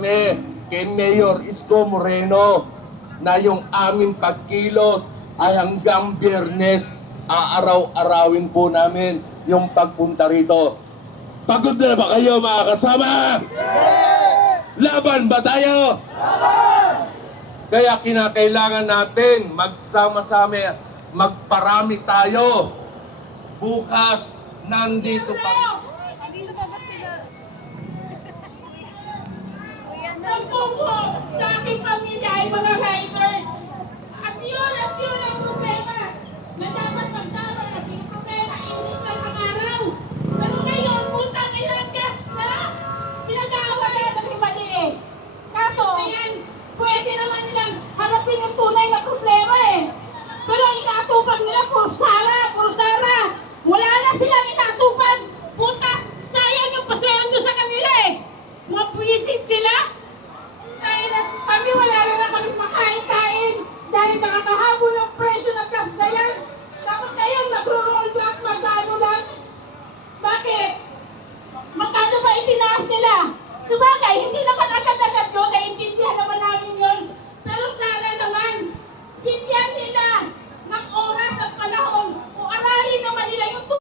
kami kay Mayor Isko Moreno na yung aming pagkilos ay hanggang Biyernes, aaraw-arawin po namin yung pagpunta rito. Pagod na ba kayo mga kasama? Laban ba tayo? Kaya kinakailangan natin magsama-sama, magparami tayo. Bukas, nandito pa. Dito pa ba sila? Kuya, Sampo po sa aking pamilya ay mga riders. At yun ang problema. Na dapat magsama na problema, init lang ang araw. Pero ngayon, putang ilang gas na. Pinag-aaway na ng maliit. Kaso, yan, pwede naman nilang harapin ang tunay na problema eh. Pero ang inatupag nila, kursara. Wala na silang inatupag. Puta, sayang yung pasweldo sa kanila eh. Mga puwisit sila. Kami wala na kami makain-kain dahil sa kakahabol ng presyo ng gas na yan. Tapos ngayon, mag-roll back, magkano lang. Bakit? Magkano ba itinaas nila? Sabagay, hindi naman agad-agad yun naiintindihan.